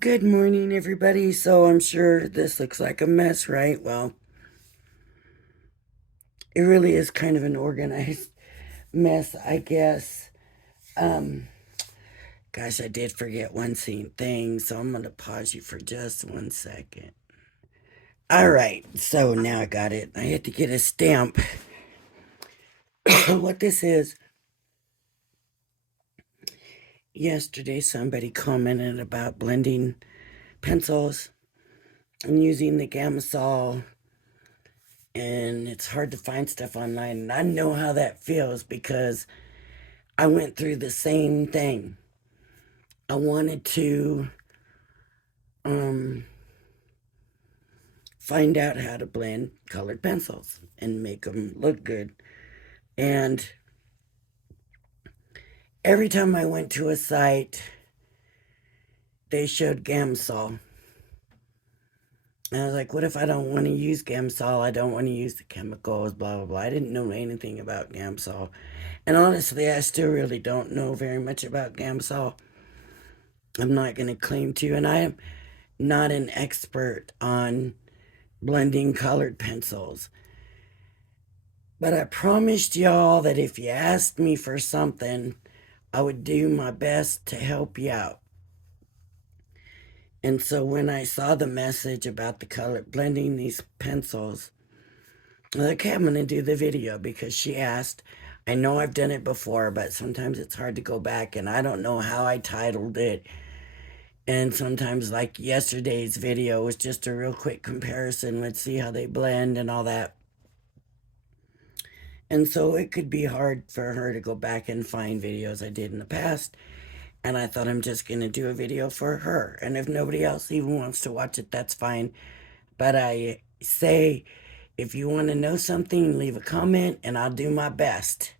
Good morning, everybody. So I'm sure this looks like a mess, right? Well, it really is kind of an organized mess, I guess. Um, Gosh, I did forget one thing, so I'm going to pause you for just 1 second. All right, so now I got it. I had to get a stamp. What this is, yesterday somebody commented about blending pencils and using the gamsol, and it's hard to find stuff online. And I know how that feels because I went through the same thing. I wanted to um, find out how to blend colored pencils and make them look good. And every time I went to a site, they showed gamsol. And I was like, what if I don't want to use gamsol? I don't want to use the chemicals, blah, blah, blah. I didn't know anything about gamsol. And honestly, I still really don't know very much about gamsol. I'm not going to claim to. And I am not an expert on blending colored pencils. But I promised y'all that if you asked me for something, I would do my best to help you out. And so when I saw the message about the color blending these pencils, I was like, okay, I'm going to do the video because she asked. I know I've done it before, but sometimes it's hard to go back and I don't know how I titled it. And sometimes, like yesterday's video, was just a real quick comparison. Let's see how they blend and all that. And so it could be hard for her to go back and find videos I did in the past. And I thought I'm just going to do a video for her. And if nobody else even wants to watch it, that's fine. But I say, if you want to know something, leave a comment and I'll do my best.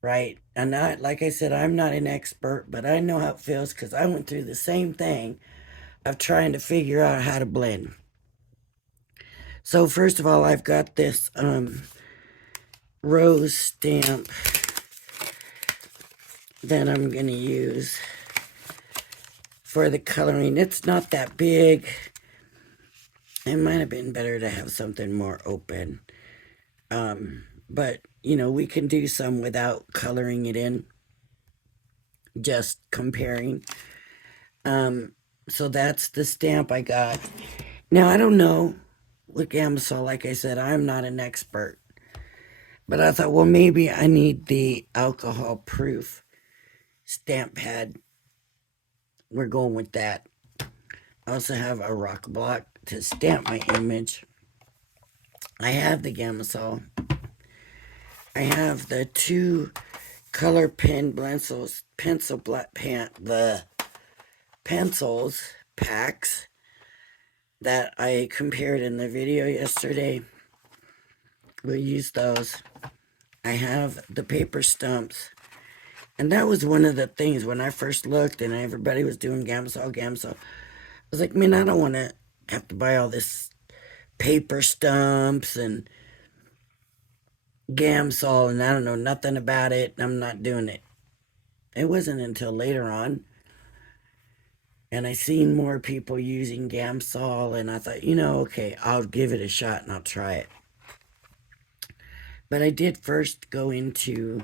Right? And like I said, I'm not an expert, but I know how it feels because I went through the same thing of trying to figure out how to blend. So, first of all, I've got this rose stamp that I'm going to use for the coloring. It's not that big. It might have been better to have something more open. But, we can do some without coloring it in, just comparing. So that's the stamp I got. Now, I don't know with gamsol, like I said, I'm not an expert. But I thought, well, maybe I need the alcohol proof stamp pad. We're going with that. I also have a rock block to stamp my image. I have the gamsol. I have the two color pen the pencils packs that I compared in the video yesterday. We'll use those. I have the paper stumps. And that was one of the things when I first looked and everybody was doing gamsol. I was like, man, I don't want to have to buy all this paper stumps and gamsol, and I don't know nothing about it. I'm not doing it. It wasn't until later on, and I seen more people using gamsol, and I thought, okay, I'll give it a shot and I'll try it. But I did first go into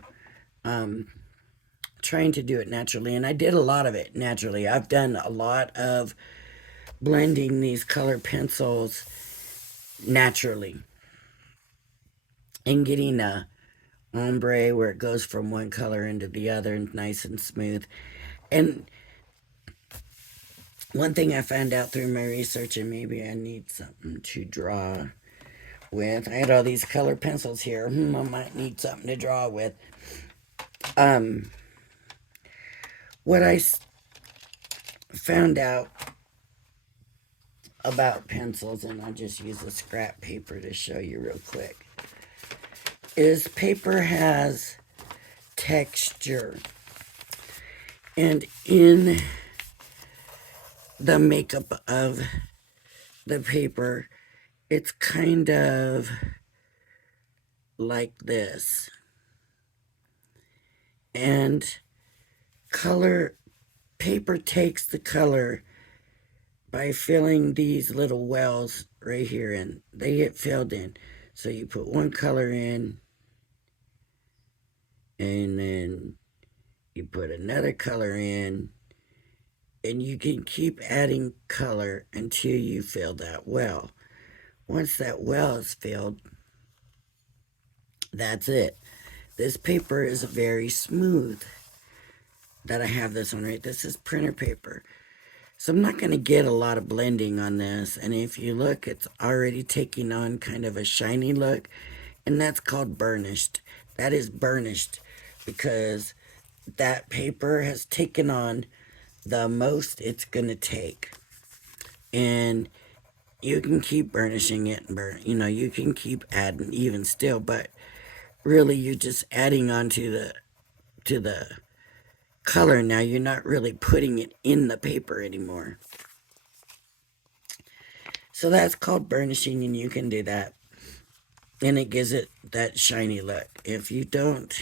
trying to do it naturally, and I did a lot of it naturally. I've done a lot of blending these color pencils naturally and getting a ombre where it goes from one color into the other and nice and smooth. And one thing I found out through my research, and maybe I need something to draw with. I had all these color pencils here. I might need something to draw with. Um, what I found out about pencils, and I'll just use a scrap paper to show you real quick, is paper has texture. And in the makeup of the paper, it's kind of like this. And color, paper takes the color by filling these little wells right here in. They get filled in. So you put one color in, and then you put another color in, and you can keep adding color until you fill that well. Once that well is filled, that's it. This paper is very smooth that I have this one right. This is printer paper. So I'm not going to get a lot of blending on this. And if you look, it's already taking on kind of a shiny look. And that's called burnished. That is burnished because that paper has taken on the most it's going to take. And you can keep burnishing it and you can keep adding even still, but really you're just adding on to the color now. You're not really putting it in the paper anymore. So that's called burnishing, and you can do that. And it gives it that shiny look. If you don't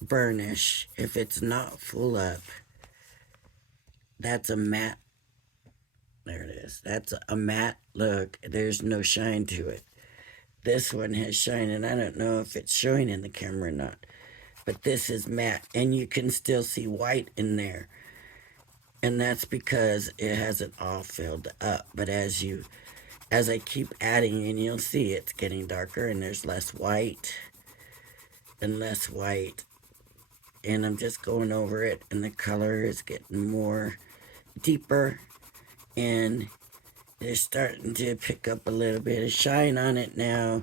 burnish, if it's not full up, that's a matte. There it is. That's a matte look. There's no shine to it. This one has shine, and I don't know if it's showing in the camera or not. But this is matte, and you can still see white in there. And that's because it hasn't all filled up. But as I keep adding in, you'll see it's getting darker, and there's less white and less white. And I'm just going over it, and the color is getting more deeper, and they're starting to pick up a little bit of shine on it now,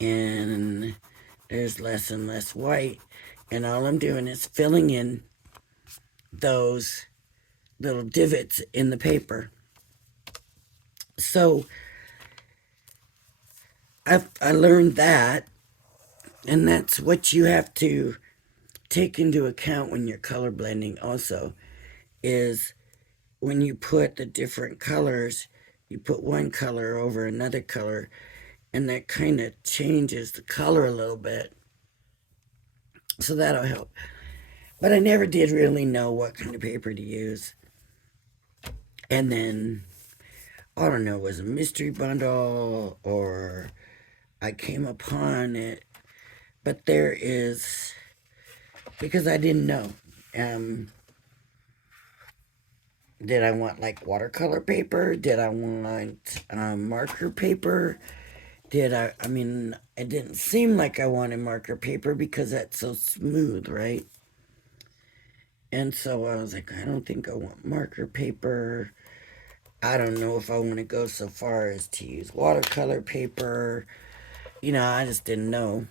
and there's less and less white, and all I'm doing is filling in those little divots in the paper. So I learned that, and that's what you have to take into account when you're color blending also, is when you put the different colors, you put one color over another color, and that kind of changes the color a little bit. So that'll help. But I never did really know what kind of paper to use. And then, I don't know, it was a mystery bundle or I came upon it. But there is, because I didn't know. Did I want like watercolor paper? Did I want marker paper? I mean, it didn't seem like I wanted marker paper because that's so smooth, right? And so I was like, I don't think I want marker paper. I don't know if I want to go so far as to use watercolor paper. I just didn't know.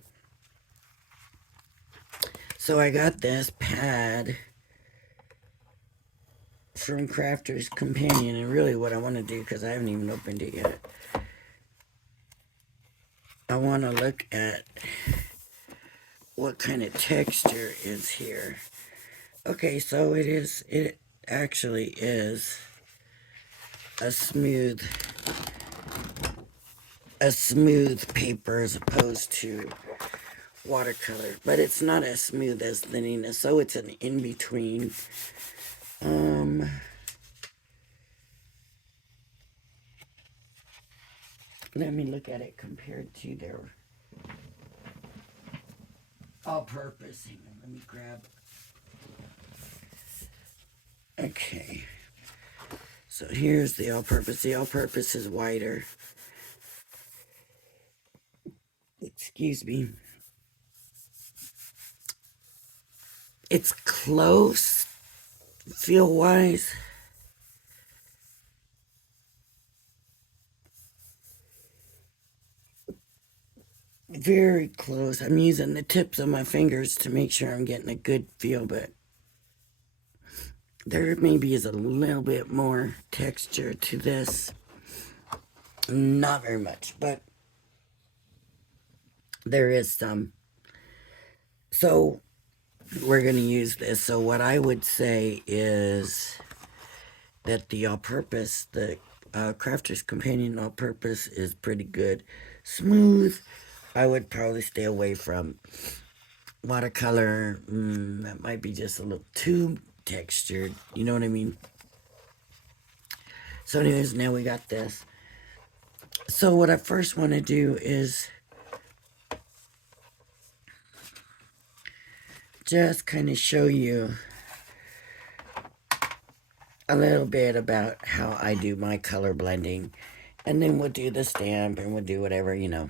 So I got this pad from Crafter's Companion, and really what I want to do, because I haven't even opened it yet, I want to look at what kind of texture is here. Okay, so it actually is a smooth paper as opposed to watercolor, but it's not as smooth as Lenina, so it's an in-between. Let me look at it compared to their all-purpose. Hang on, let me grab. Okay. So here's the all-purpose. The all-purpose is wider. Excuse me. It's close, feel-wise. Very close. I'm using the tips of my fingers to make sure I'm getting a good feel, but there maybe is a little bit more texture to this. Not very much, but there is some. So we're going to use this. So what I would say is that the all-purpose, the Crafter's Companion all-purpose is pretty good. Smooth. I would probably stay away from watercolor. That might be just a little too textured. You know what I mean? So anyways, now we got this. So what I first want to do is just kind of show you a little bit about how I do my color blending. And then we'll do the stamp and we'll do whatever, you know,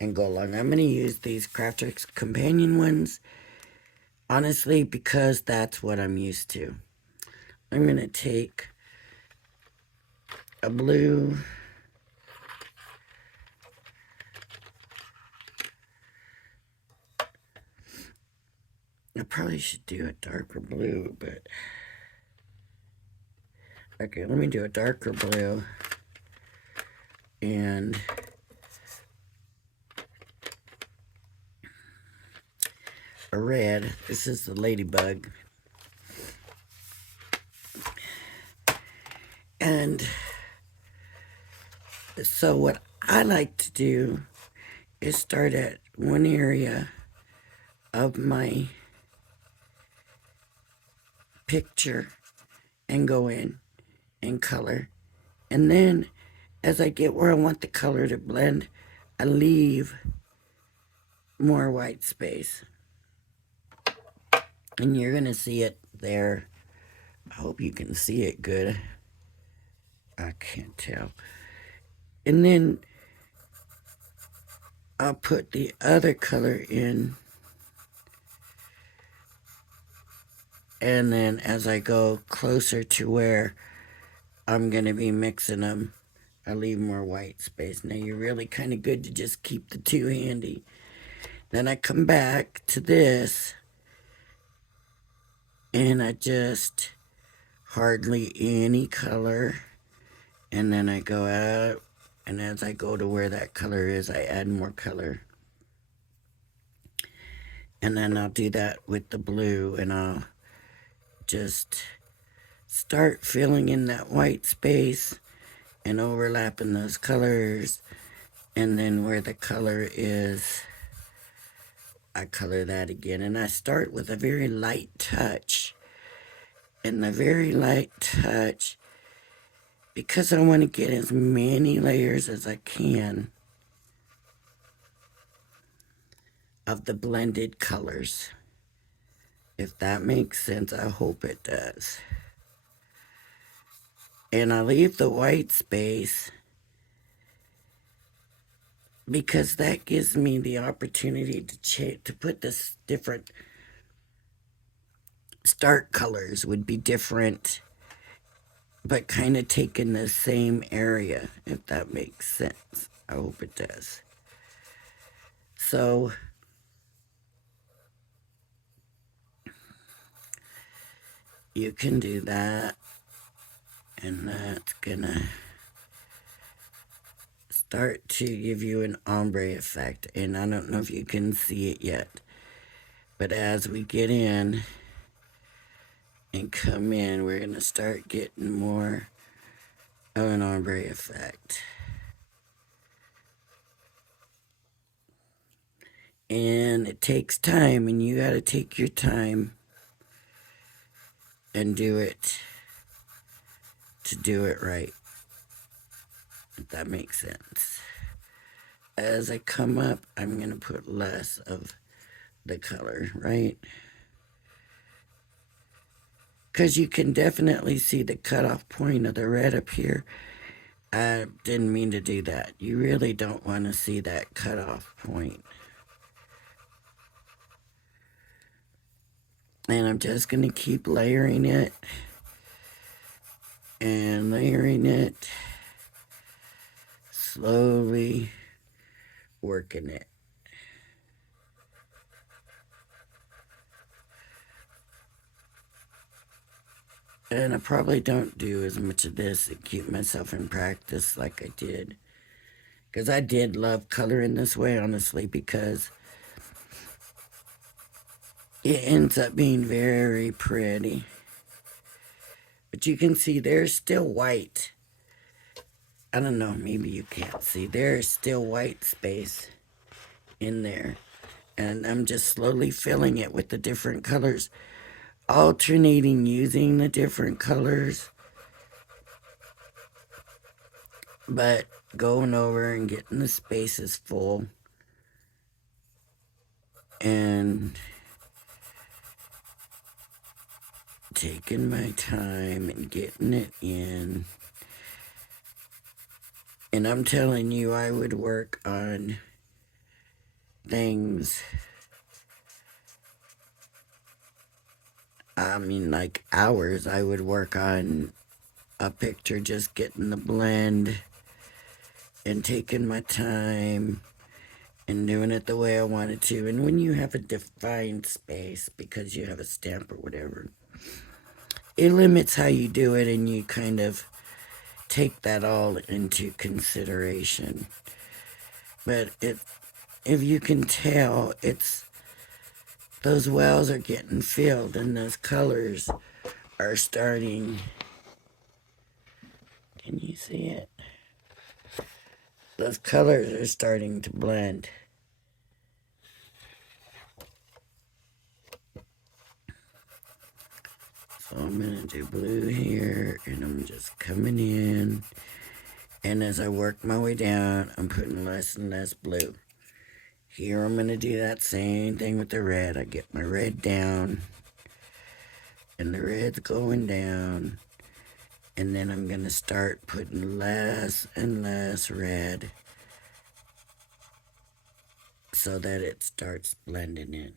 and go along. I'm going to use these Crafter's Companion ones, honestly, because that's what I'm used to. I'm going to take a blue, I probably should do a darker blue, but okay, let me do a darker blue and a red. This is the ladybug. And so what I like to do is start at one area of my picture and go in and color. And then as I get where I want the color to blend, I leave more white space. And you're going to see it there. I hope you can see it good. I can't tell. And then I'll put the other color in. And then as I go closer to where I'm going to be mixing them, I leave more white space. Now you're really kind of good to just keep the two handy. Then I come back to this and I just hardly any color. And then I go out, and as I go to where that color is, I add more color. And then I'll do that with the blue, and I'll just start filling in that white space and overlapping those colors. And then where the color is, I color that again. And I start with a very light touch. And the very light touch, because I want to get as many layers as I can of the blended colors. If that makes sense, I hope it does. And I leave the white space because that gives me the opportunity to put this different start colors would be different, but kind of taking the same area, if that makes sense. I hope it does. So you can do that, and that's gonna start to give you an ombre effect. And I don't know if you can see it yet, but as we get in and come in, we're gonna start getting more of an ombre effect. And it takes time, and you gotta take your time and do it to do it right, if that makes sense. As I come up, I'm going to put less of the color, right? Because you can definitely see the cutoff point of the red up here. I didn't mean to do that. You really don't want to see that cutoff point. And I'm just going to keep layering it and layering it, slowly working it. And I probably don't do as much of this to keep myself in practice like I did. Because I did love coloring this way, honestly, because it ends up being very pretty. But you can see there's still white. I don't know, maybe you can't see. There's still white space in there. And I'm just slowly filling it with the different colors, alternating using the different colors But going over and getting the spaces full and taking my time and getting it in. And I'm telling you, I would work on things, I mean, like hours. I would work on a picture, just getting the blend and taking my time and doing it the way I wanted to. And when you have a defined space because you have a stamp or whatever, it limits how you do it, and you kind of take that all into consideration. But if you can tell, it's those wells are getting filled and those colors are starting. Can you see it? Those colors are starting to blend. So I'm going to do blue here, and I'm just coming in. And as I work my way down, I'm putting less and less blue. Here I'm going to do that same thing with the red. I get my red down, and the red's going down. And then I'm going to start putting less and less red so that it starts blending in.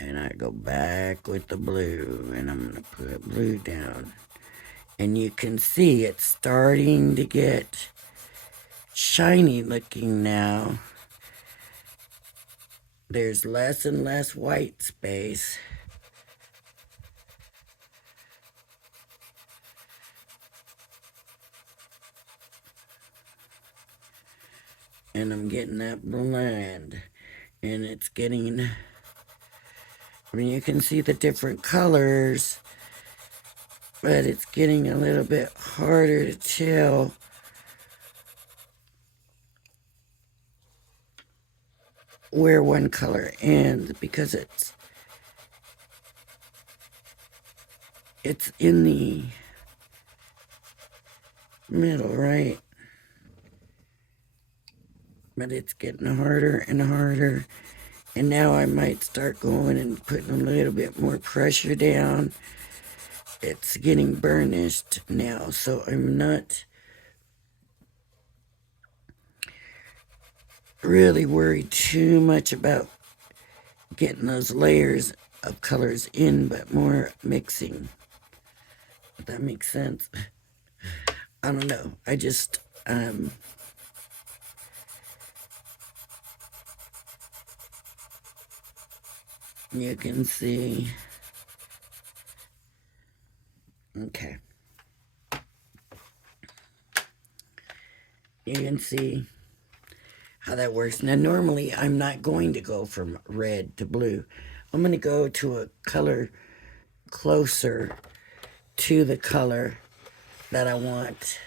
And I go back with the blue, and I'm going to put blue down. And you can see it's starting to get shiny looking now. There's less and less white space. And I'm getting that blend. And it's getting, I mean, you can see the different colors, but it's getting a little bit harder to tell where one color ends because it's in the middle, right? But it's getting harder and harder. And now I might start going and putting a little bit more pressure down. It's getting burnished now, so I'm not really worried too much about getting those layers of colors in, but more mixing. If that makes sense. I don't know. I just, you can see. Okay. You can see how that works. Now, normally I'm not going to go from red to blue. I'm going to go to a color closer to the color that I want.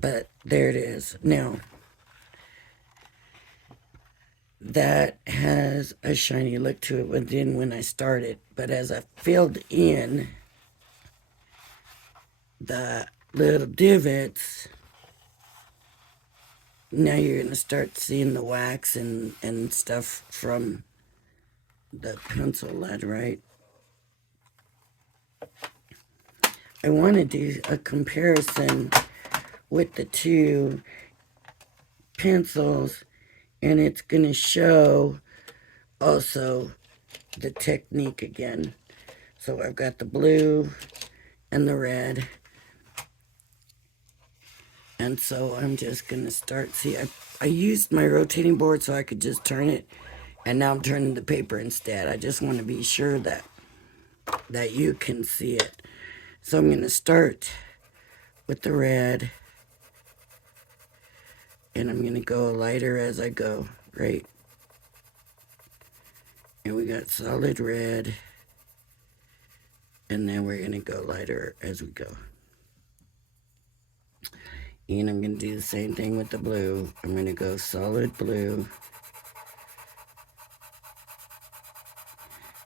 But there it is. Now, that has a shiny look to it within when I started. But as I filled in the little divots, now you're going to start seeing the wax and stuff from the pencil lead, right? I want to do a comparison with the two pencils, and it's going to show also the technique again. So I've got the blue and the red. And so I'm just going to start. See, I used my rotating board so I could just turn it. And now I'm turning the paper instead. I just want to be sure that you can see it. So I'm going to start with the red. And I'm going to go lighter as I go, right? And we got solid red. And then we're going to go lighter as we go. And I'm going to do the same thing with the blue. I'm going to go solid blue.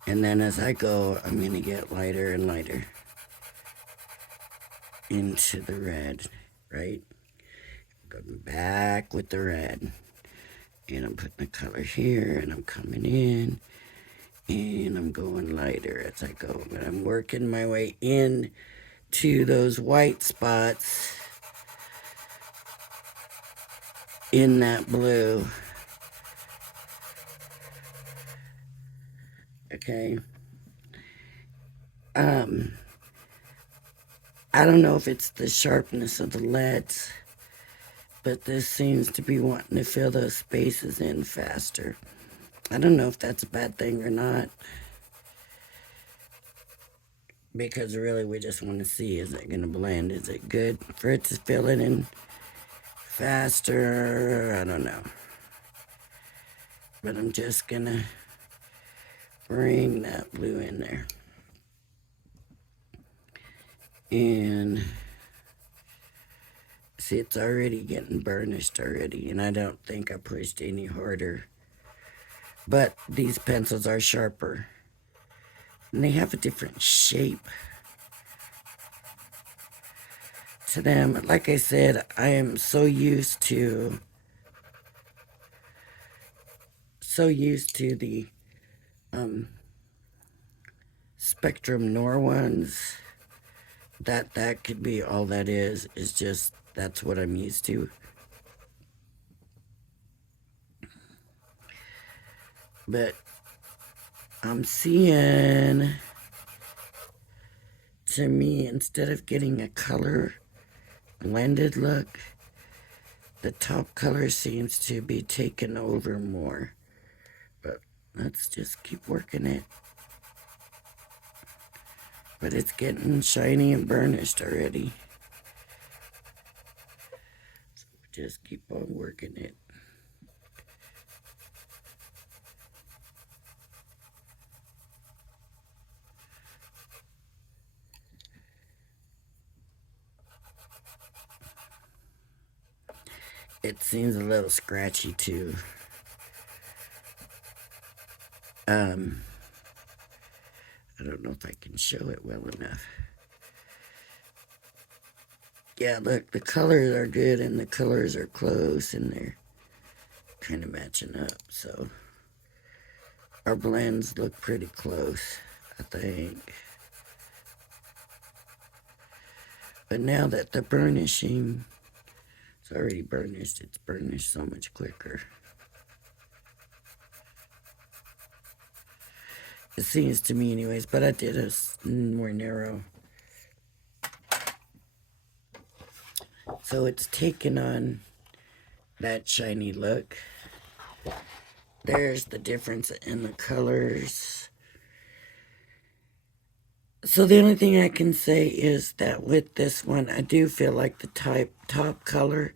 And then as I go, I'm going to get lighter and lighter into the red, right? going back with the red. And I'm putting the color here, and I'm coming in, and I'm going lighter as I go. But I'm working my way in to those white spots in that blue. Okay. I don't know if it's the sharpness of the leads, but this seems to be wanting to fill those spaces in faster. I don't know if that's a bad thing or not, because really we just want to see, is it going to blend? Is it good for it to fill it in faster? I don't know. But I'm just going to bring that blue in there. And see, it's already getting burnished already, and I don't think I pushed any harder. But these pencils are sharper, and they have a different shape to them. Like I said, I am so used to the Spectrum Noir ones that could be all that is just, that's what I'm used to. But I'm seeing, to me, instead of getting a color blended look, the top color seems to be taken over more. But let's just keep working it. But it's getting shiny and burnished already. So just keep on working it. It seems a little scratchy too. I don't know if I can show it well enough. Yeah, look, the colors are good and the colors are close and they're kind of matching up. So our blends look pretty close, I think. But now that the burnishing, it's already burnished, it's burnished so much quicker. It seems to me anyways, but I did a more narrow. So it's taken on that shiny look. There's the difference in the colors. So the only thing I can say is that with this one, I do feel like the top color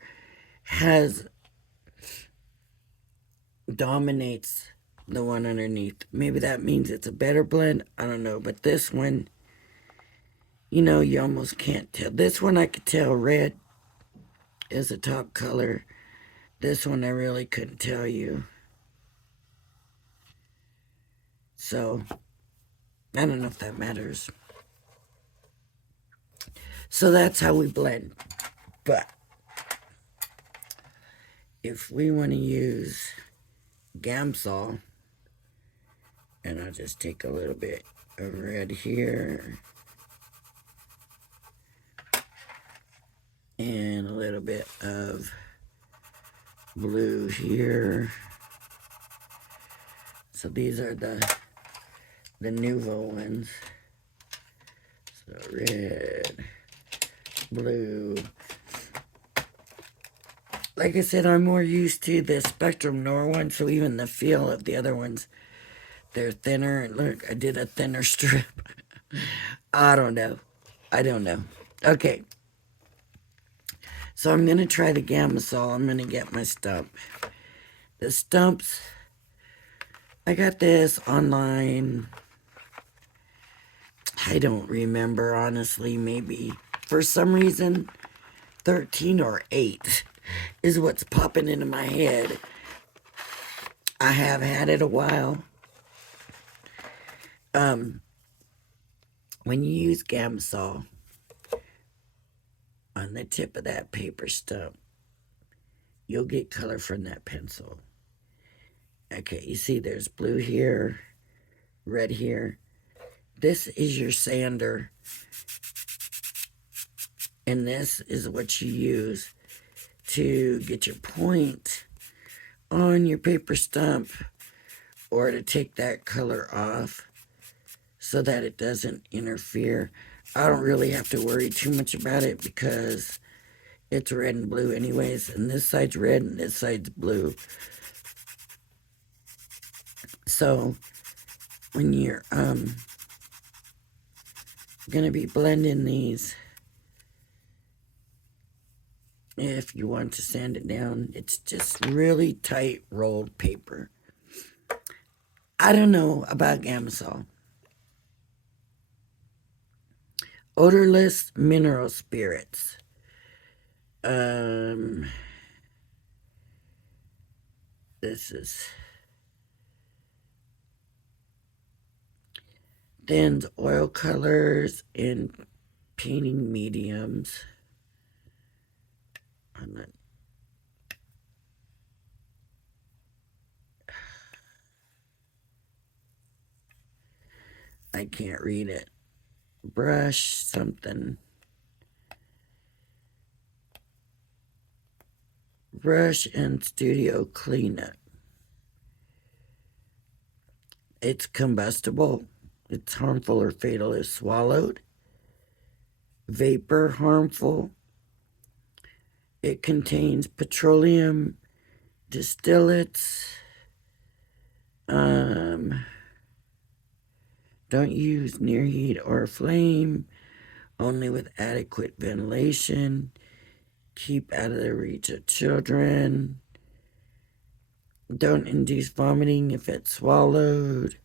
dominates the one underneath. Maybe that means it's a better blend. I don't know. But this one, you know, you almost can't tell. This one I could tell red is the top color. This one I really couldn't tell you. So, I don't know if that matters. So that's how we blend. But if we want to use gamsol, and I'll just take a little bit of red here and a little bit of blue here. So these are the Nuvo ones. So red, blue. Like I said, I'm more used to the Spectrum Noir one, so even the feel of the other ones, they're thinner. And look, I did a thinner strip. I don't know. Okay. So I'm going to try the gamsol. I'm going to get my stump. The stumps, I got this online. I don't remember, honestly. Maybe, for some reason, 13 or 8 is what's popping into my head. I have had it a while. When you use gamsol on the tip of that paper stump, you'll get color from that pencil. Okay, you see there's blue here, red here. This is your sander, and this is what you use to get your point on your paper stump or to take that color off so that it doesn't interfere. I don't really have to worry too much about it because it's red and blue anyways, and this side's red and this side's blue. So when you're gonna be blending these, if you want to sand it down, it's just really tight rolled paper. I don't know about gamsol. Odorless mineral spirits. This is then oil colors and painting mediums. I can't read it. Brush something. Brush and studio cleanup. It's combustible. It's harmful or fatal if swallowed. Vapor, harmful. It contains petroleum distillates. Don't use near heat or flame. Only with adequate ventilation. Keep out of the reach of children. Don't induce vomiting if it's swallowed.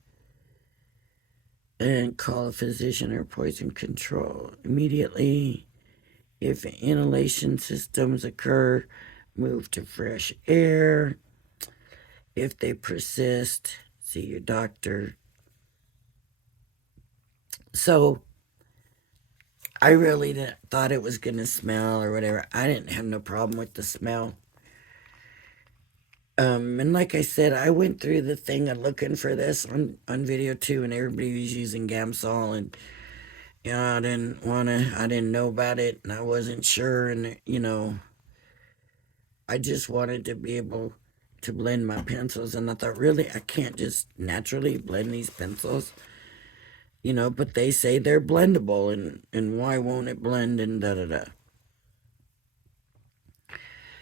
And call a physician or poison control immediately. If inhalation systems occur, move to fresh air. If they persist, see your doctor. So I really thought it was going to smell or whatever. I didn't have no problem with the smell. And like I said, I went through the thing of looking for this on video too, and everybody was using gamsol, and I didn't know about it, and I wasn't sure, and I just wanted to be able to blend my pencils, and I thought, really, I can't just naturally blend these pencils, but they say they're blendable, and why won't it blend, and da-da-da.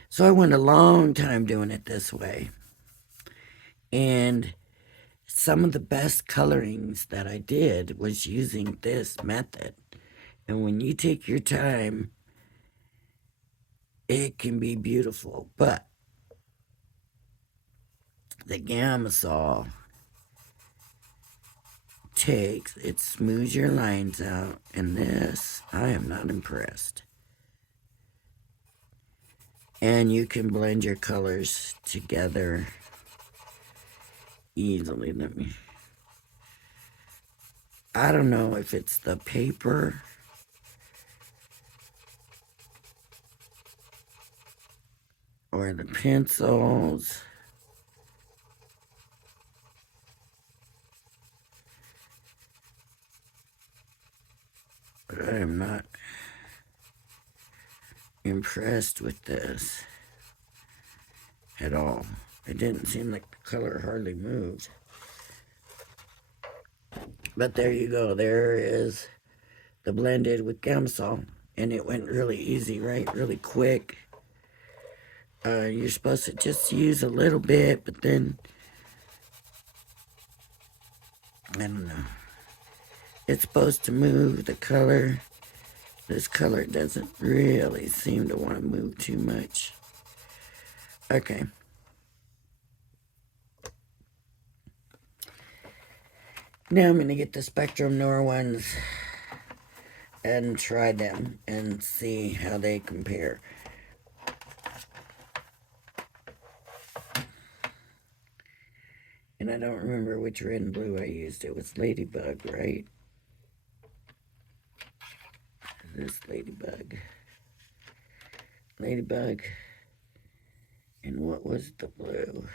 So I went a long time doing it this way. And some of the best colorings that I did was using this method. And when you take your time, it can be beautiful. But the gamsol it smooths your lines out. And this, I am not impressed. And you can blend your colors together easily. I don't know if it's the paper or the pencils. But I am not impressed with this at all. It didn't seem like the color hardly moved. But there you go. There is the blended with gamsol. And it went really easy, right? Really quick. You're supposed to just use a little bit, but then, I don't know. It's supposed to move the color. This color doesn't really seem to want to move too much. Okay. Now I'm going to get the Spectrum Noir ones and try them and see how they compare. And I don't remember which red and blue I used. It was Ladybug, right? This Ladybug. Ladybug. And what was the blue?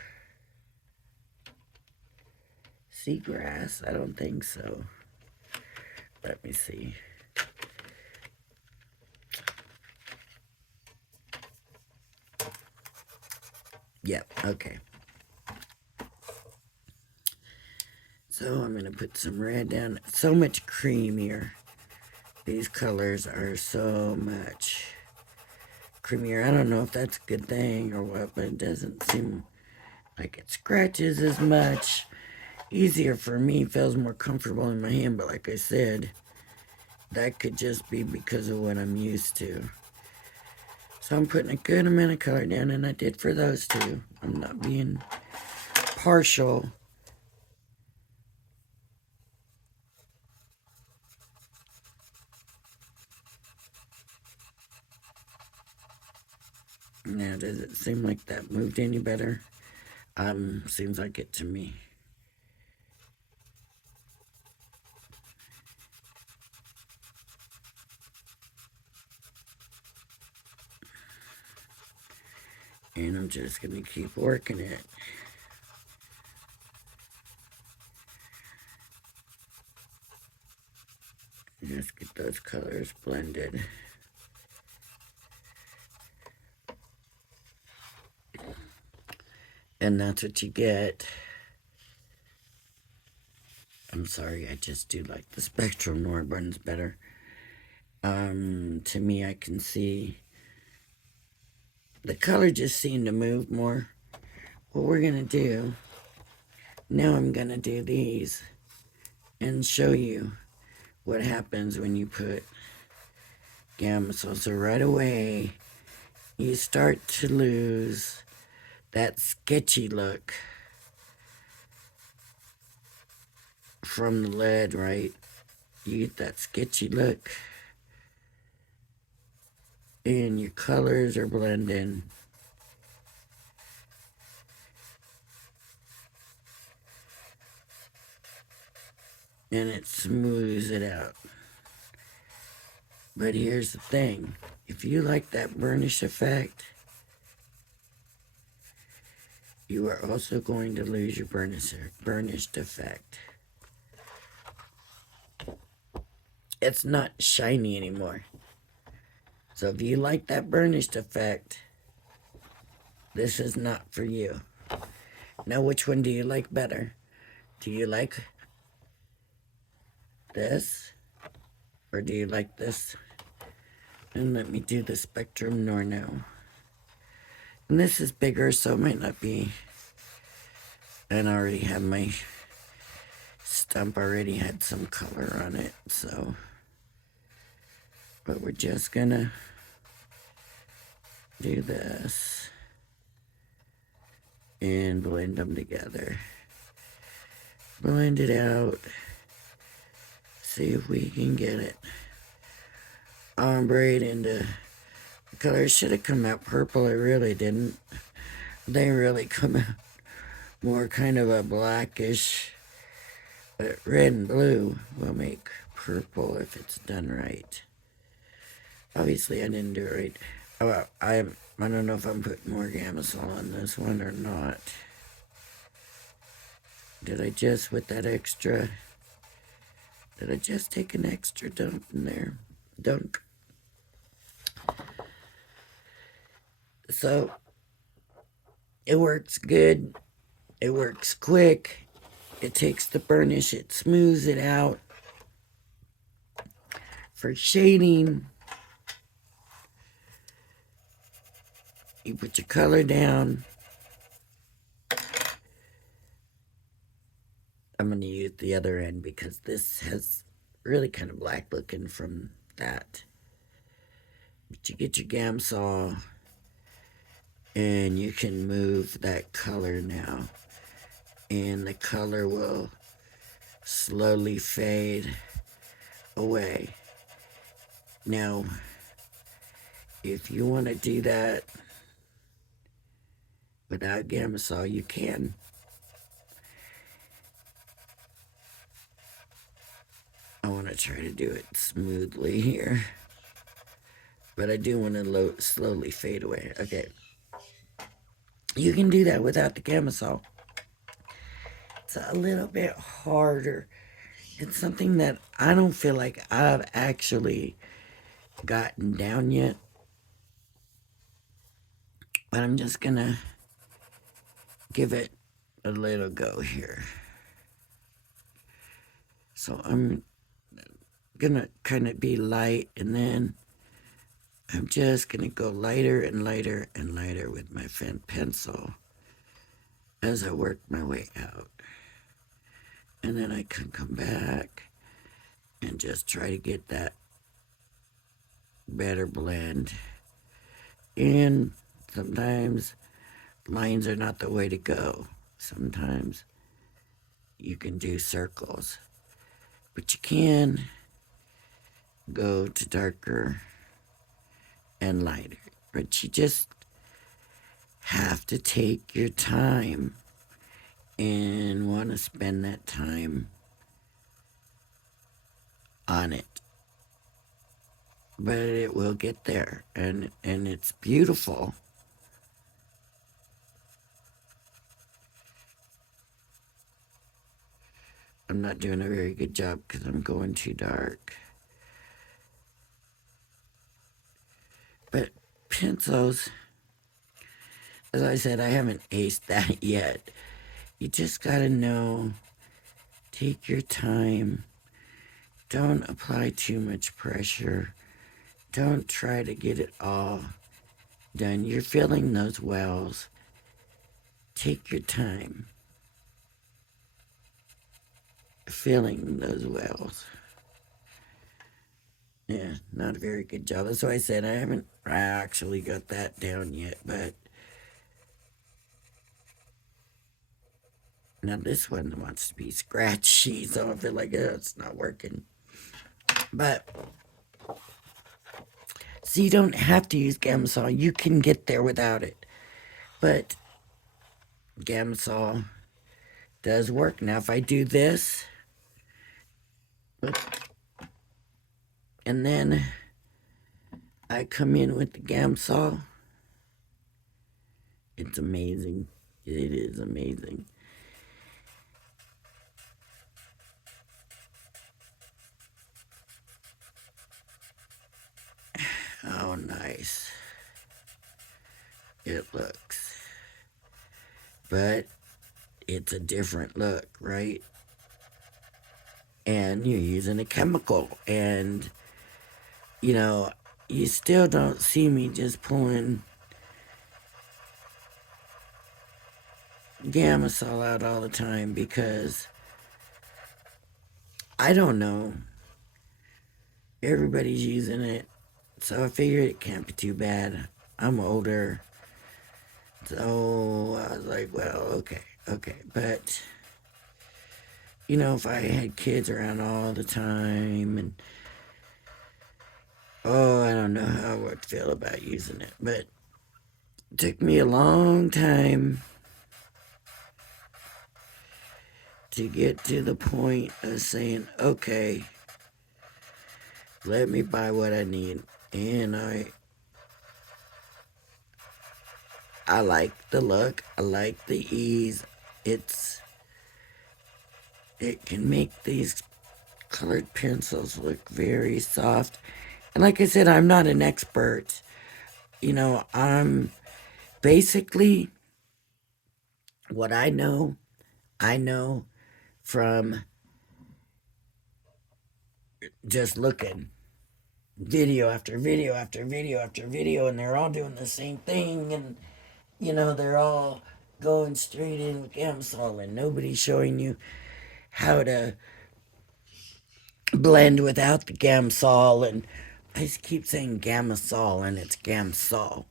Seagrass? I don't think so. Let me see. Yep, okay. So I'm going to put some red down. So much creamier. These colors are so much creamier. I don't know if that's a good thing or what, but it doesn't seem like it scratches as much. Easier for me, feels more comfortable in my hand, but like I said, that could just be because of what I'm used to. So I'm putting a good amount of color down, and I did for those two. I'm not being partial. Now, does it seem like that moved any better? Seems like it to me. And I'm just gonna keep working it. Just get those colors blended. And that's what you get. I'm sorry, I just do like the Spectrum Noir buttons better. To me, I can see the color just seemed to move more. What we're gonna do, now I'm gonna do these and show you what happens when you put gamsol. So right away, you start to lose that sketchy look from the lead, right? You get that sketchy look, and your colors are blending. And it smooths it out. But here's the thing. If you like that burnish effect, you are also going to lose your burnished effect. It's not shiny anymore. So if you like that burnished effect, this is not for you. Now, which one do you like better? Do you like this? Or do you like this? And let me do the Spectrum Noir now. And this is bigger, so it might not be. And I already have my stump already had some color on it, so. But we're just gonna do this and blend them together. Blend it out. See if we can get it ombre into the color. Should have come out purple. It really didn't. They really come out more kind of a blackish, but red and blue will make purple if it's done right. Obviously, I didn't do it right. Oh, well, I don't know if I'm putting more gamsol on this one or not. Did I just, with that extra, did I just take an extra dump in there? Dunk. So, it works good. It works quick. It takes the burnish, it smooths it out. For shading, you put your color down. I'm going to use the other end because this has really kind of black looking from that. But you get your gamsol and you can move that color now. And the color will slowly fade away. Now, if you want to do that without gamsol, you can. I want to try to do it smoothly here. But I do want to slowly fade away. Okay. You can do that without the gamsol. It's a little bit harder. It's something that I don't feel like I've actually gotten down yet. But I'm just gonna give it a little go here. So I'm gonna kind of be light, and then I'm just gonna go lighter and lighter and lighter with my pencil as I work my way out. And then I can come back and just try to get that better blend. And sometimes lines are not the way to go. Sometimes you can do circles, but you can go to darker and lighter. But you just have to take your time and want to spend that time on it. But it will get there, and it's beautiful. I'm not doing a very good job because I'm going too dark. But pencils, as I said, I haven't aced that yet. You just gotta know, take your time. Don't apply too much pressure. Don't try to get it all done. You're filling those wells. Take your time filling those wells. Yeah, not a very good job. That's why I said I haven't actually got that down yet, but now this one wants to be scratchy, so I feel like it's not working. But so you don't have to use gamsol. You can get there without it. But gamsol does work. Now if I do this, and then I come in with the gamsol, it's amazing. It is amazing. How nice it looks. But it's a different look, right? And you're using a chemical, and you know, you still don't see me just pulling gamsol out all the time because I don't know. Everybody's using it, so I figured it can't be too bad. I'm older, so I was like, well, okay. But you know, if I had kids around all the time, and I don't know how I would feel about using it, but it took me a long time to get to the point of saying, okay, let me buy what I need. And I like the look. I like the ease. It can make these colored pencils look very soft. And like I said, I'm not an expert. You know, I'm basically what I know from just looking video after video after video after video, and they're all doing the same thing, and you know, they're all going straight in with gamsol, and nobody's showing you how to blend without the gamsol. And I just keep saying gamsol, and it's gamsol.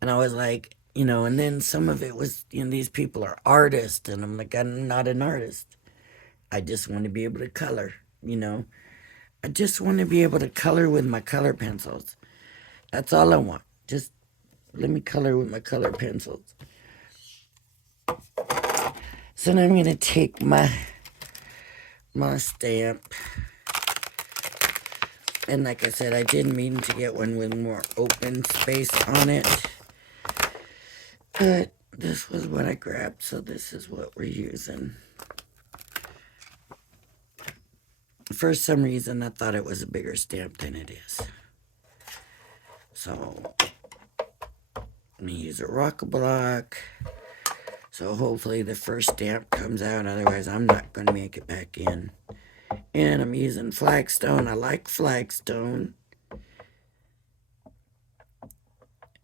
And I was like, you know, and then some of it was, you know, these people are artists, and I'm like, I'm not an artist. I just want to be able to color, you know. I just want to be able to color with my color pencils. That's all I want. Just let me color with my color pencils. So now I'm going to take my stamp. And like I said, I did mean to get one with more open space on it. But this was what I grabbed, so this is what we're using. For some reason, I thought it was a bigger stamp than it is. So, I'm going to use a rock block. So hopefully the first stamp comes out, otherwise I'm not going to make it back in. And I'm using flagstone. I like flagstone.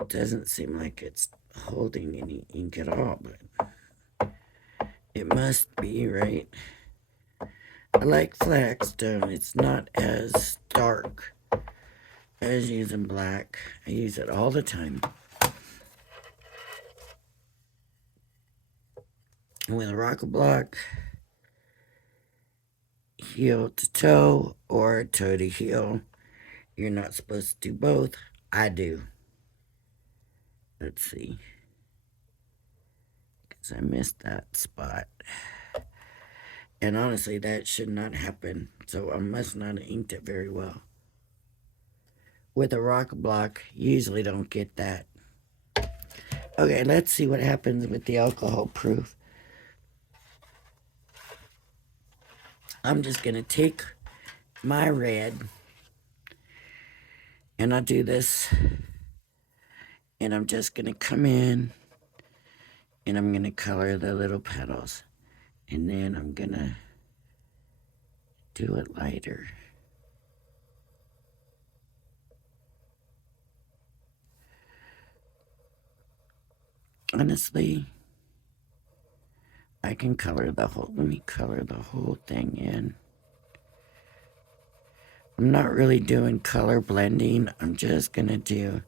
It doesn't seem like it's holding any ink at all, but it must be, right? I like flagstone. It's not as dark as using black. I use it all the time. With a rocker block, heel to toe or toe to heel. You're not supposed to do both. I do. Let's see. Because I missed that spot. And honestly, that should not happen. So I must not have inked it very well. With a rock block, you usually don't get that. Okay, let's see what happens with the alcohol proof. I'm just going to take my red and I'll do this. And I'm just going to come in and I'm going to color the little petals. And then I'm going to do it lighter. Honestly, I can color the whole, let me color the whole thing in. I'm not really doing color blending. I'm just going to do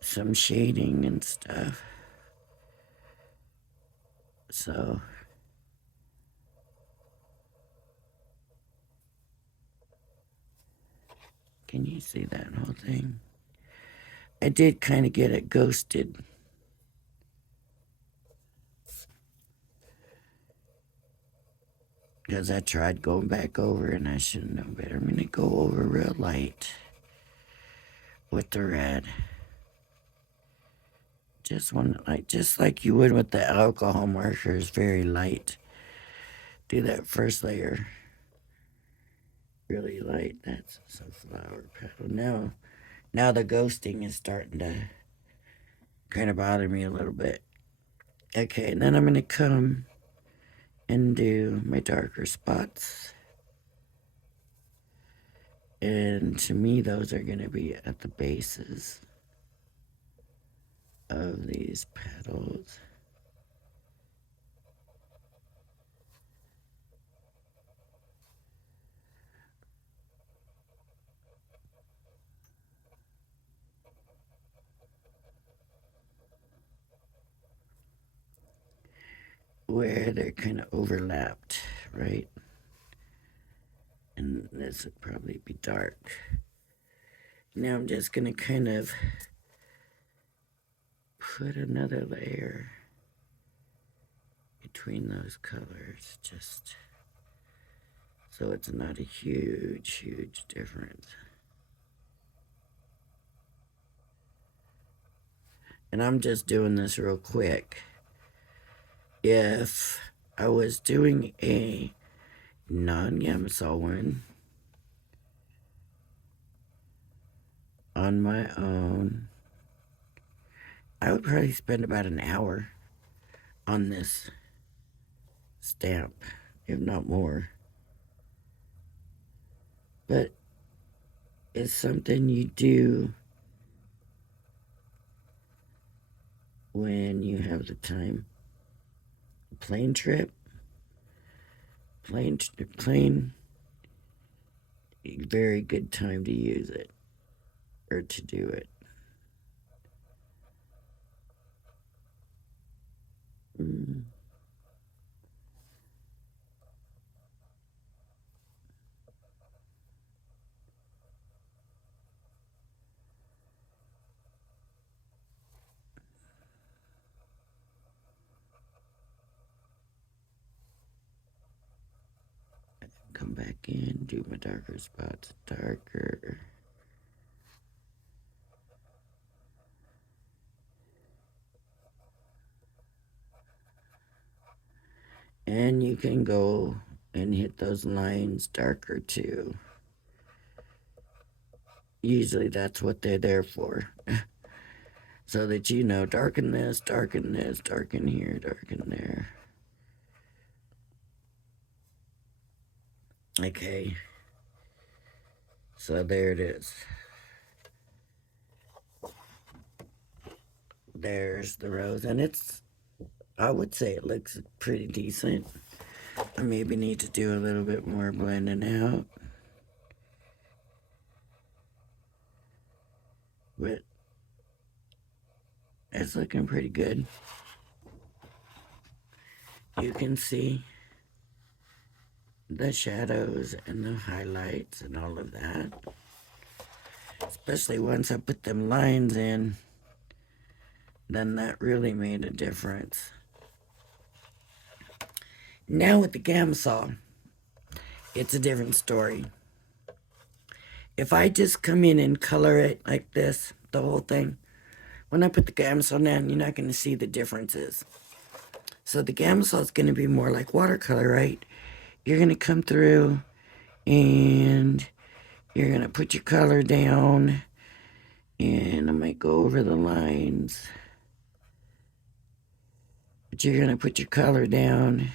some shading and stuff. So, can you see that whole thing? I did kind of get it ghosted. Because I tried going back over and I should have known better. I'm going to go over real light with the red. Just like you would with the alcohol markers, very light. Do that first layer really light. That's some flower petal. Now the ghosting is starting to kind of bother me a little bit. Okay, and then I'm going to come and do my darker spots. And to me, those are going to be at the bases of these petals. Where they're kind of overlapped, right? And this would probably be dark. Now I'm just going to kind of put another layer between those colors, just so it's not a huge difference. And I'm just doing this real quick. If I was doing a non-gamsol one on my own, I would probably spend about an hour on this stamp, if not more. But it's something you do when you have the time. Plane trip, very good time to use it or to do it. Come back in, do my darker spots darker. And you can go and hit those lines darker too. Usually that's what they're there for. So that you know, darken this, darken this, darken here, darken there. Okay. So there it is. There's the rose. And I would say it looks pretty decent. I maybe need to do a little bit more blending out. But it's looking pretty good. You can see the shadows and the highlights and all of that. Especially once I put them lines in, then that really made a difference. Now with the gamsol, it's a different story. If I just come in and color it like this, the whole thing, when I put the gamsol down, you're not going to see the differences. So the gamsol is going to be more like watercolor, right? You're going to come through and you're going to put your color down, and I might go over the lines. But you're going to put your color down.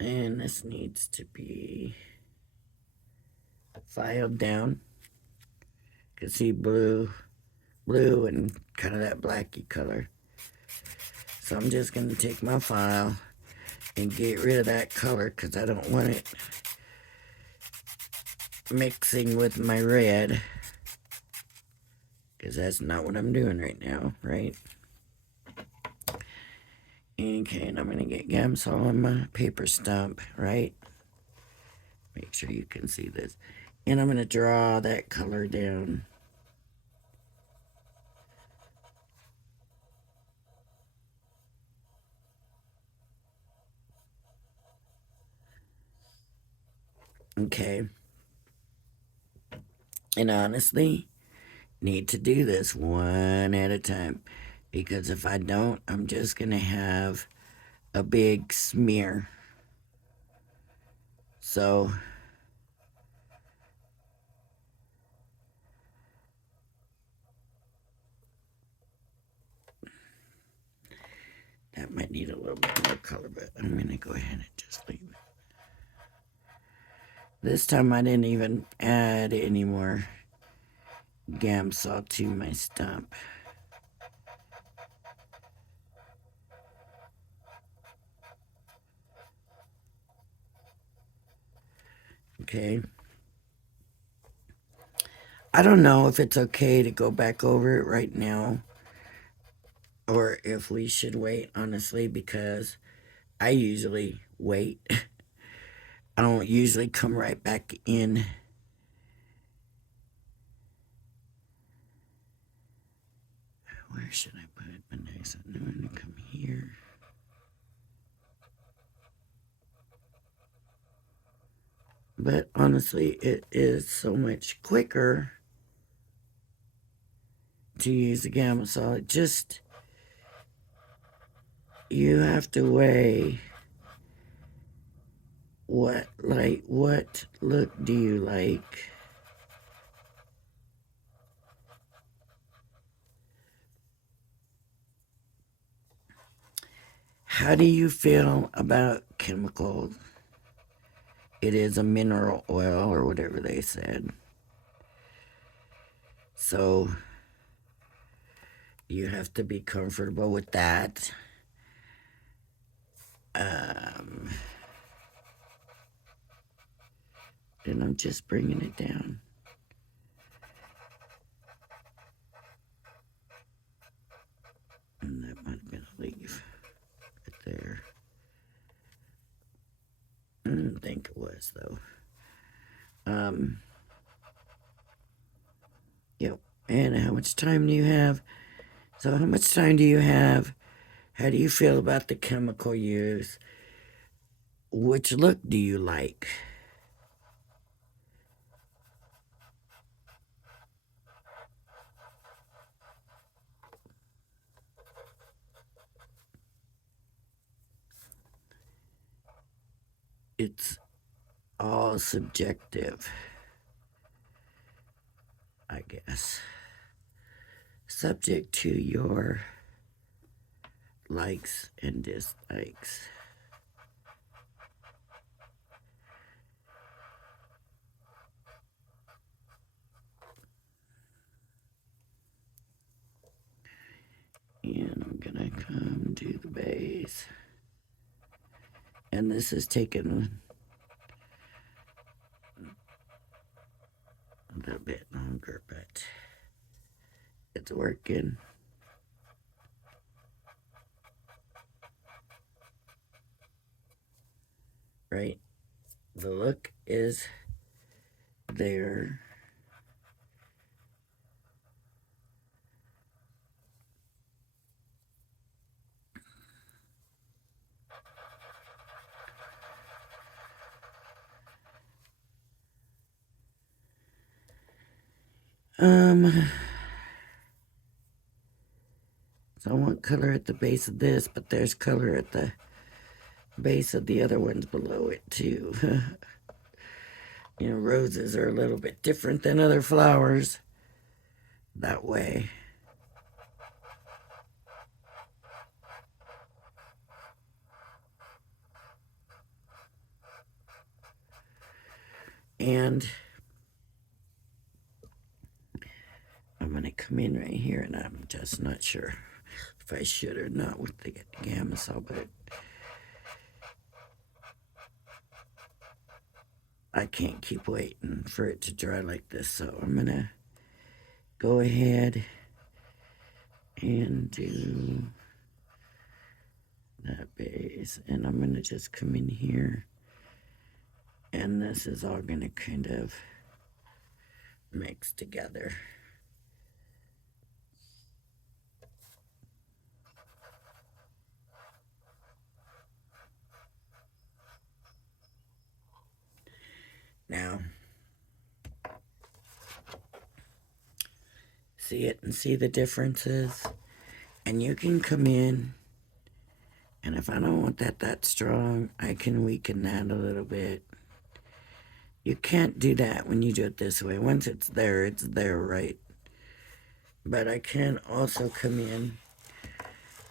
And this needs to be filed down. You can see blue and kind of that blacky color. So I'm just going to take my file and get rid of that color because I don't want it mixing with my red, because that's not what I'm doing right now, right? Okay, and I'm going to get gamsol on my paper stump, right? Make sure you can see this. And I'm going to draw that color down. Okay. And honestly, need to do this one at a time, because if I don't, I'm just going to have a big smear. So that might need a little bit more color, but I'm going to go ahead and just leave it. This time I didn't even add any more gamsol to my stump. Okay. I don't know if it's okay to go back over it right now, or if we should wait, honestly, because I usually wait. I don't usually come right back in. Where should I put my next one? I'm going to come here. But honestly, it is so much quicker to use the gamsol. It just, you have to weigh what look do you like? How do you feel about chemicals? It is a mineral oil or whatever they said. So you have to be comfortable with that. And I'm just bringing it down. And that might have been a leaf right there. I didn't think it was, though. Yep. And how much time do you have? So how much time do you have? How do you feel about the chemical use? Which look do you like? it's all subjective, I guess. Subject to your likes and dislikes. And I'm gonna come to the base. And this is taking a little bit longer, but it's working. Right? The look is there. So I want color at the base of this, but there's color at the base of the other ones below it too. You know, roses are a little bit different than other flowers that way. And I'm going to come in right here, and I'm just not sure if I should or not with the gamsol, but I can't keep waiting for it to dry like this, so I'm going to go ahead and do that base, and I'm going to just come in here, and this is all going to kind of mix together. Now, see it and see the differences, and you can come in, and if I don't want that strong, I can weaken that a little bit. You can't do that when you do it this way. Once it's there, right? But I can also come in,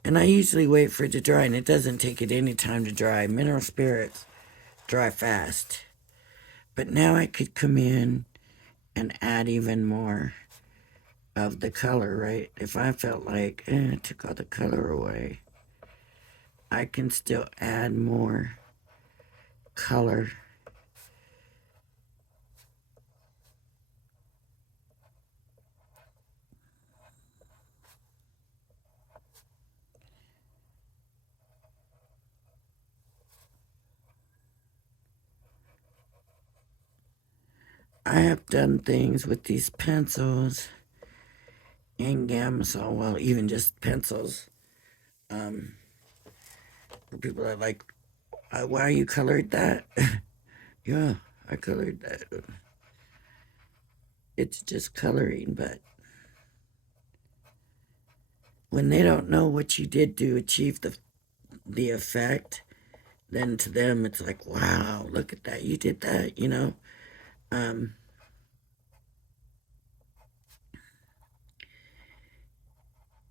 and I usually wait for it to dry, and it doesn't take it any time to dry. Mineral spirits dry fast. But now I could come in and add even more of the color, right? If I felt like I took all the color away, I can still add more color. I have done things with these pencils and gamsol, well, even just pencils. For people that like, why you colored that? Yeah, I colored that. It's just coloring, but when they don't know what you did to achieve the effect, then to them it's like, wow, look at that, you did that, you know.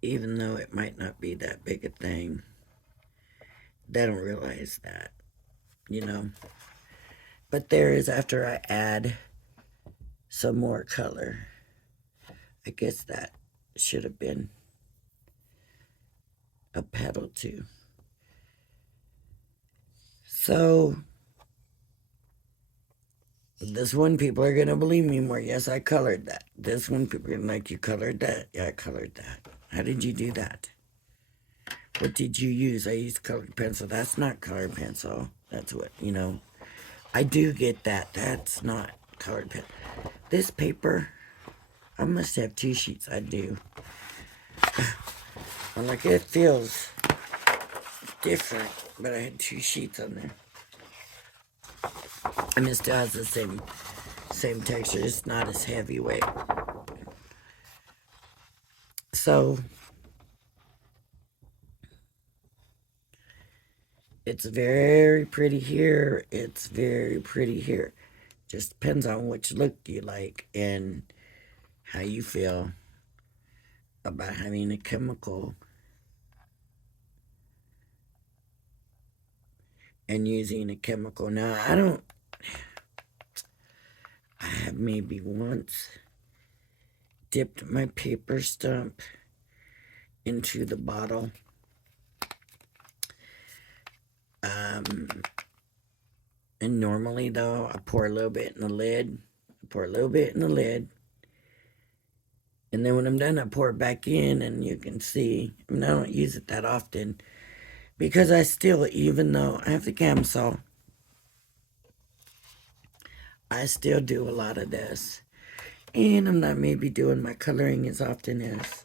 Even though it might not be that big a thing, they don't realize that, you know. But there is, after I add some more color, I guess that should have been a petal too. So this one, people are going to believe me more. Yes, I colored that. This one, people are going to like, you colored that? Yeah, I colored that. How did you do that? What did you use? I used colored pencil. That's not colored pencil. That's what, you know. I do get that. That's not colored pencil. This paper, I must have 2 sheets. I do. I'm like, it feels different, but I had 2 sheets on there. And it still has the same texture. It's not as heavyweight. So It's very pretty here. It's very pretty here. Just depends on which look you like and how you feel about having a chemical and using a chemical. Now, I have maybe once dipped my paper stump into the bottle. And normally, though, I pour a little bit in the lid. And then when I'm done, I pour it back in, and you can see, I mean, I don't use it that often because I still, even though I have the gamsol, I still do a lot of this. And I'm not maybe doing my coloring as often as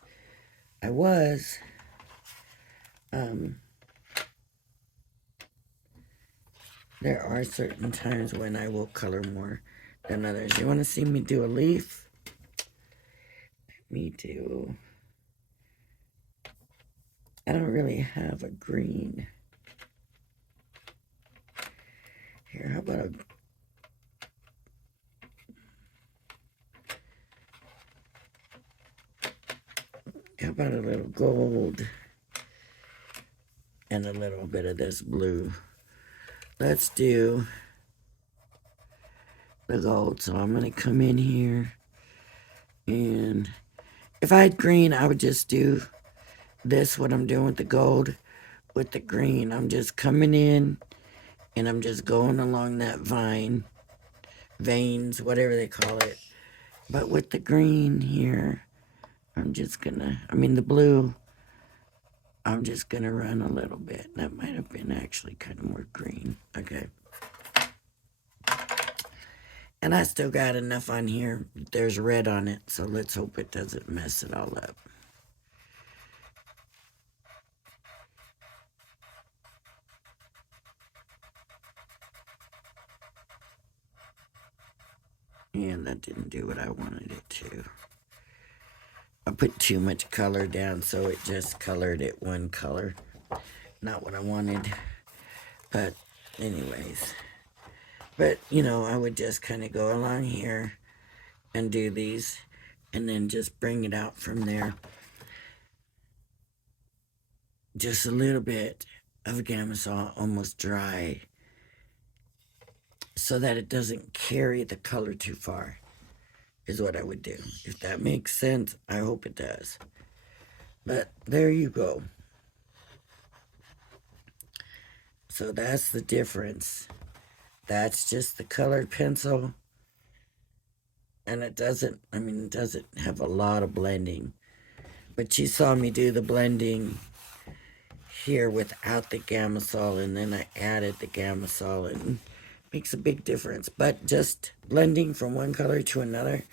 I was. There are certain times when I will color more than others. You want to see me do a leaf? Me do. I don't really have a green. Here, how about a little gold and a little bit of this blue? Let's do the gold. So I'm going to come in here, and if I had green, I would just do this, what I'm doing with the gold. With the green, I'm just coming in, and I'm just going along that veins, whatever they call it. But with the green here, I'm just gonna, the blue, I'm just gonna run a little bit. That might have been actually kind of more green. Okay. And I still got enough on here. There's red on it, so let's hope it doesn't mess it all up. And that didn't do what I wanted it to. I put too much color down, so it just colored it one color. Not what I wanted. But anyways. But, I would just kind of go along here and do these, and then just bring it out from there. Just a little bit of gamsol, almost dry, so that it doesn't carry the color too far, is what I would do. If that makes sense, I hope it does. But there you go. So that's the difference. That's just the colored pencil. And it doesn't have a lot of blending. But you saw me do the blending here without the gamsol, and then I added the gamsol, and makes a big difference. But just blending from one color to another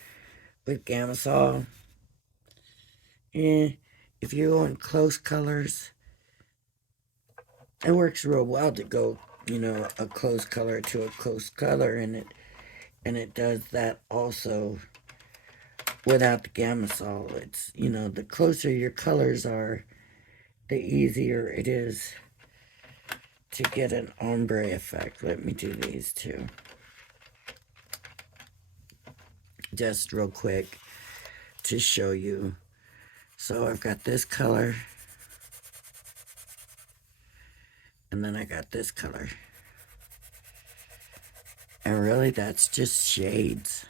with gamsol, if you're going close colors, it works real well to go, a close color to a close color, and it does that also without the gamsol. It's, the closer your colors are, the easier it is to get an ombre effect. Let me do these two. Just real quick to show you. So I've got this color, and then I got this color. And really, that's just shades.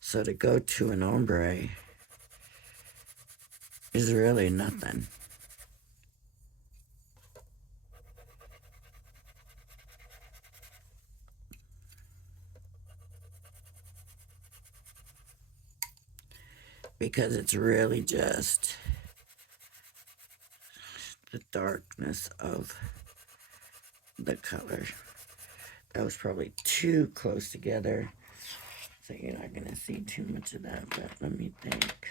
So to go to an ombre is really nothing. Because it's really just the darkness of the color. That was probably too close together, so you're not going to see too much of that, but let me think.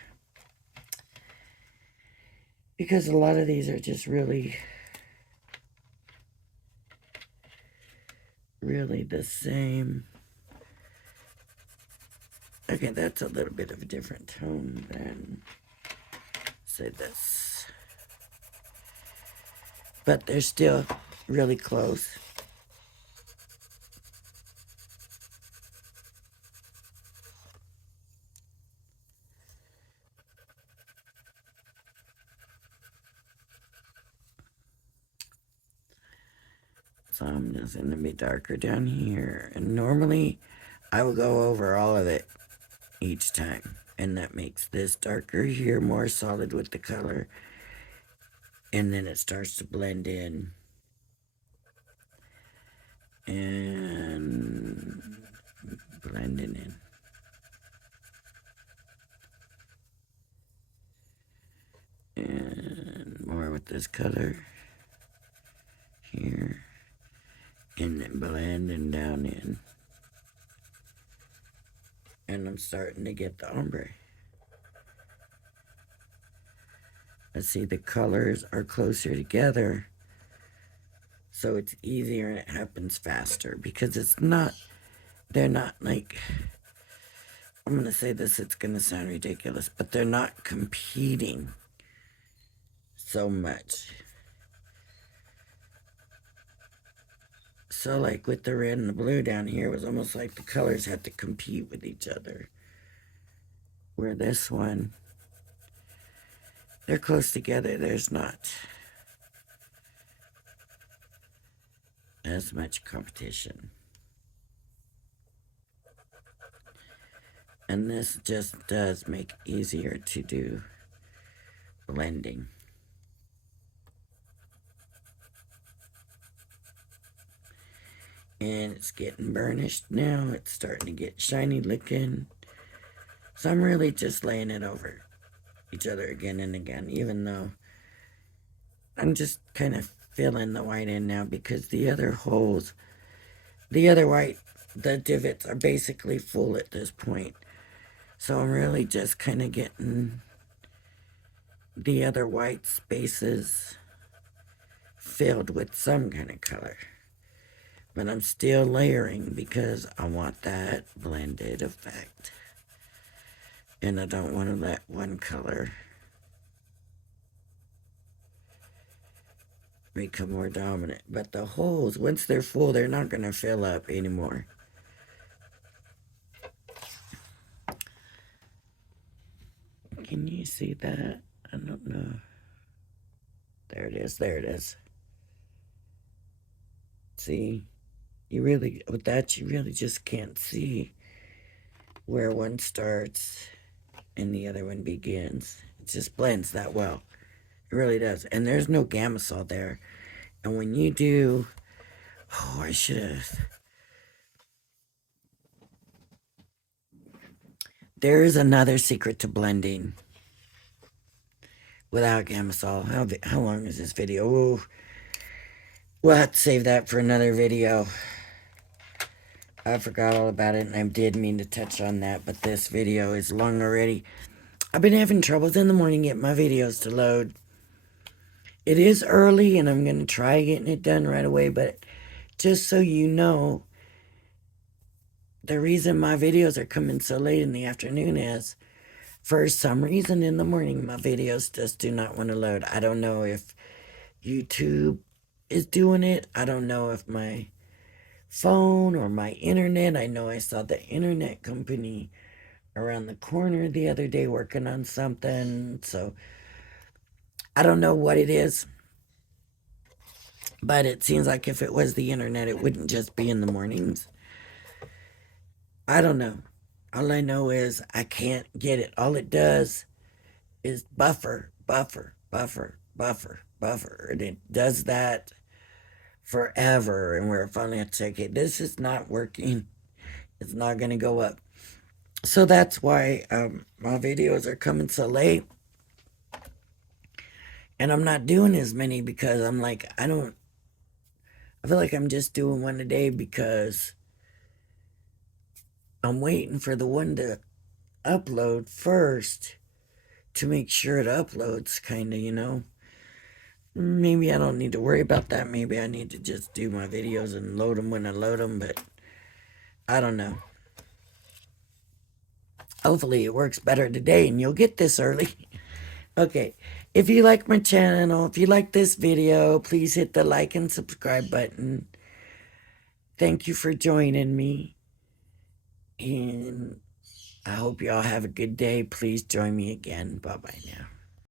Because a lot of these are just really the same. Okay, that's a little bit of a different tone than, say, this. But they're still really close. So I'm just going to be darker down here. And normally I will go over all of it each time. And that makes this darker here more solid with the color. And then it starts to blend in. And blending in. And more with this color here. And then blending down in. And I'm starting to get the ombre. Let's see, the colors are closer together. So it's easier and it happens faster. Because it's not, they're not like, I'm going to say this, it's going to sound ridiculous, but they're not competing so much. So like with the red and the blue down here, it was almost like the colors had to compete with each other. Where this one, they're close together, there's not as much competition. And this just does make it easier to do blending. And it's getting burnished now. It's starting to get shiny looking. So I'm really just laying it over each other again and again, even though I'm just kind of filling the white in now because the other holes, the other white, the divots are basically full at this point. So I'm really just kind of getting the other white spaces filled with some kind of color. But I'm still layering because I want that blended effect. And I don't want to let one color become more dominant. But the holes, once they're full, they're not going to fill up anymore. Can you see that? I don't know. There it is. There it is. See? You really, with that, you really just can't see where one starts and the other one begins. It just blends that well. It really does. And there's no gamsol there. And when you do, oh, I should have. There is another secret to blending without gamsol. How long is this video? Ooh, we'll have to save that for another video. I forgot all about it, and I did mean to touch on that, but this video is long already. I've been having troubles in the morning getting my videos to load. It is early, and I'm going to try getting it done right away, but just so you know, the reason my videos are coming so late in the afternoon is, for some reason in the morning, my videos just do not want to load. I don't know if YouTube is doing it. I don't know if my phone or my internet. I know I saw the internet company around the corner the other day working on something. So I don't know what it is. But it seems like if it was the internet, it wouldn't just be in the mornings. I don't know. All I know is I can't get it. All it does is buffer, buffer, buffer, buffer, buffer. And it does that forever. And we're finally have to say, okay, this is not working. It's not going to go up. So that's why my videos are coming so late. And I'm not doing as many because I'm like, I feel like I'm just doing one a day because I'm waiting for the one to upload first to make sure it uploads, kind of, you know. Maybe I don't need to worry about that. Maybe I need to just do my videos and load them when I load them, but I don't know. Hopefully it works better today and you'll get this early. Okay, If you like my channel, if you like this video, please hit the like and subscribe button. Thank you for joining me. And I hope y'all have a good day. Please join me again. Bye-bye now.